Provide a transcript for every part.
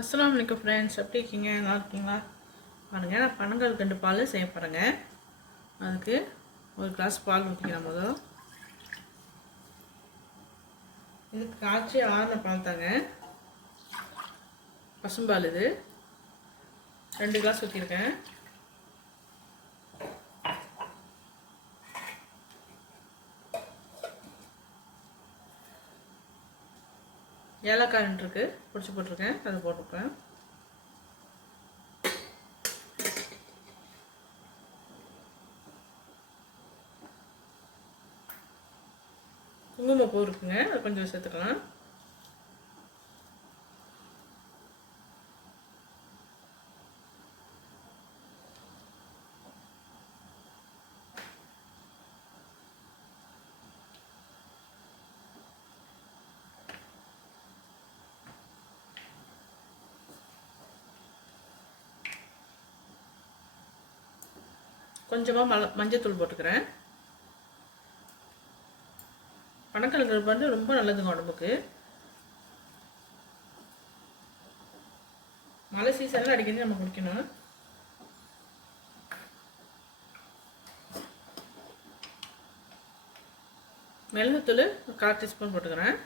அஸ்ஸலாமு அலைக்கும் ஃப்ரெண்ட்ஸ், எப்படி இருக்கீங்க? நல்லா இருக்கீங்களா? பாருங்கள், நான் பனங்கல்கண்டு பால் செய்ய போகிறேங்க. அதுக்கு ஒரு கிளாஸ் பால் ஊற்றிக்கிறேன். முதல் இதுக்கு காய்ச்சி ஆறின பால் தாங்க, பசும்பால். இது 2 கிளாஸ் ஊற்றிருக்கேன். ஏலக்காய் 2 இருக்குது, பிடிச்சி போட்டிருக்கேன், அதை போட்டிருக்கேன். குங்குமப்பூ இருக்குங்க, அது கொஞ்சம் சேர்த்துக்கலாம். கொஞ்சமாக மஞ்சத்தூள் போட்டுக்கிறேன். பனங்கல்கண்டு வந்து ரொம்ப நல்லதுங்க உடம்புக்கு. மழை சீசனில் அடிக்கடி நம்ம குடிக்கணும். மிளகுத்தூள் 1/4 டீஸ்பூன் போட்டுக்கிறேன்.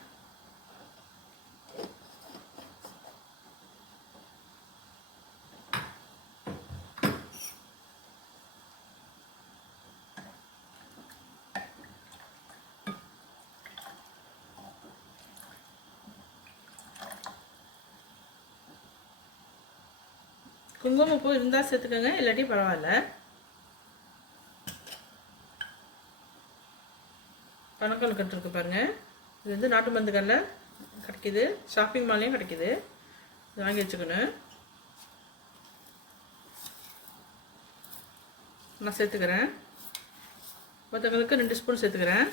குங்குமப்பூ இருந்தால் சேர்த்துக்கோங்க, இல்லாட்டி பரவாயில்ல. பனங்கல்கண்டு இருக்கு பாருங்கள், இது வந்து நாட்டு மருந்து கடையில் கிடைக்கிது, ஷாப்பிங் மால்லையும் கிடைக்கிது. இது வாங்கி வச்சுக்கணும். நான் சேர்த்துக்கிறேன். ஒருத்தவங்களுக்கு 2 ஸ்பூன் சேர்த்துக்கிறேன்.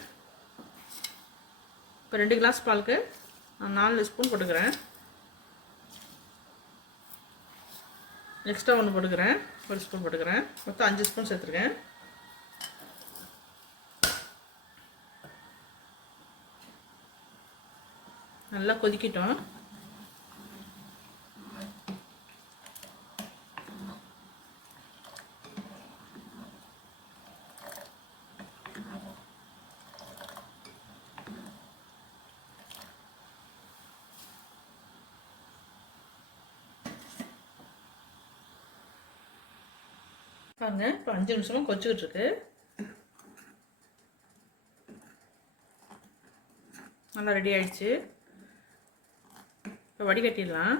இப்போ 2 கிளாஸ் பாலுக்கு நான் 4 ஸ்பூன் போட்டுக்கிறேன். எக்ஸ்ட்ரா 1 போட்டுக்கிறேன், 1 ஸ்பூன் போட்டுக்கிறேன். மொத்தம் 5 ஸ்பூன் சேர்த்துருக்கேன். நல்லா கொதிக்கிட்டோம். பாருங்க, இப்போ 5 நிமிஷமாக கொதிச்சுக்கிட்டு இருக்கு. நல்லா ரெடி ஆயிடுச்சு. இப்போ வடிகட்டிடலாம்.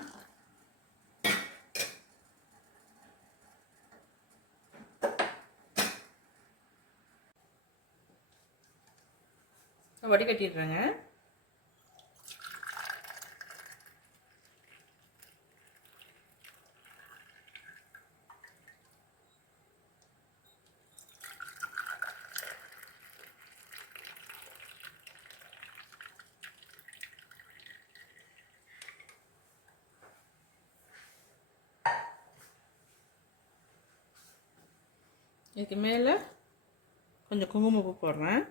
வடிகட்டிடுறேங்க. இதுக்கு மேலே கொஞ்சம் குங்குமப்பூ போடுறேன்.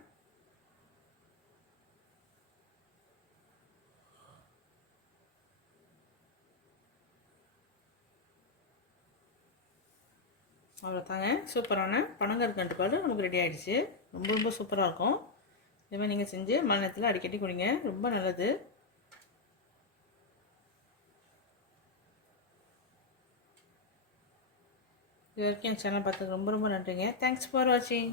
அவ்வளோதாங்க, சூப்பரான பனங்கல்கண்டு பால் நமக்கு ரெடி ஆகிடுச்சு. ரொம்ப ரொம்ப சூப்பராக இருக்கும். இதுமாதிரி நீங்கள் செஞ்சு மழை நேரத்தில் அடிக்கடி குடிங்க, ரொம்ப நல்லது. இது வரைக்கும் என் சேனல் பார்த்ததுக்கு ரொம்ப ரொம்ப நன்றிங்க. தேங்க்ஸ் ஃபார் வாட்சிங்.